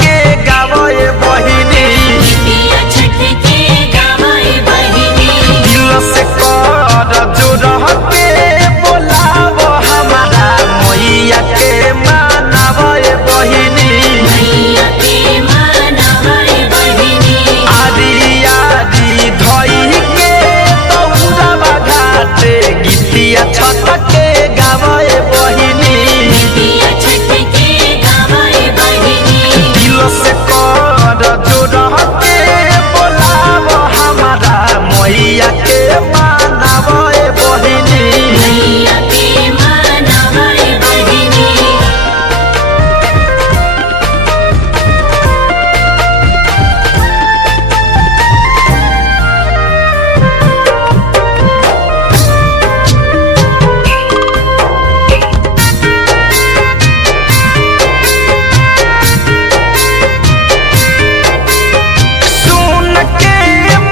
के गावे बहिनी छठ के गावे बहिनी दिल से कर जोड़ के बोलाव हमारा मैया के मानवे बहिनी मैया के मानवे बहिनी आदि आदि धई के दौड़वा घाटे गीतिया छठ के गावे बहिनी छठ के गावे बहिनी दिल से कर जोड़ के बोलाव हमारा मैया के मानवे बहिनी मैया के मानवे बहिनी सुन के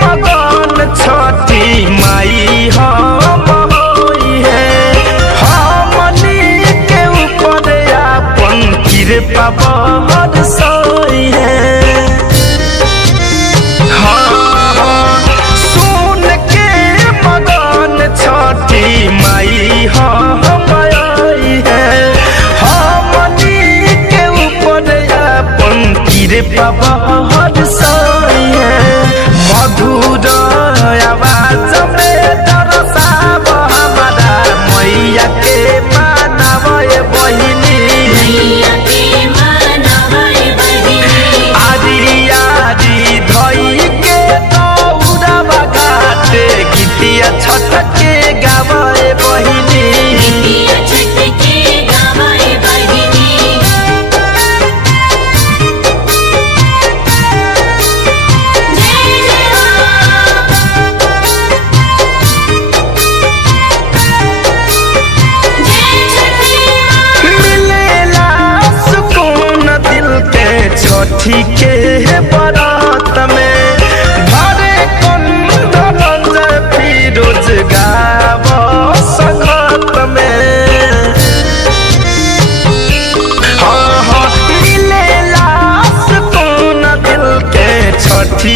मगन छठी माई हम होई है हमनी के ऊपर अपन कृपा बरसोई है हाँ, सुन के मगन छठी माई हम आई है हमनी के ऊपर अपन कृपा बरसोई है मधुर आवाज में दरसाव हमारा मैया के मानवे बहिनी मैया के मानवे बहिनी आदि आदि धई के दौड़वा घाटे गीतिया छठ के गावे बहिनी छठ के गावे बहिनी जय जय मां जय छठी मिलेला सुकून दिल के छठी के बरात में भरे कंदन फिरोज गाव संगत में हाँ हाँ मिलेला सुकून दिल के छठी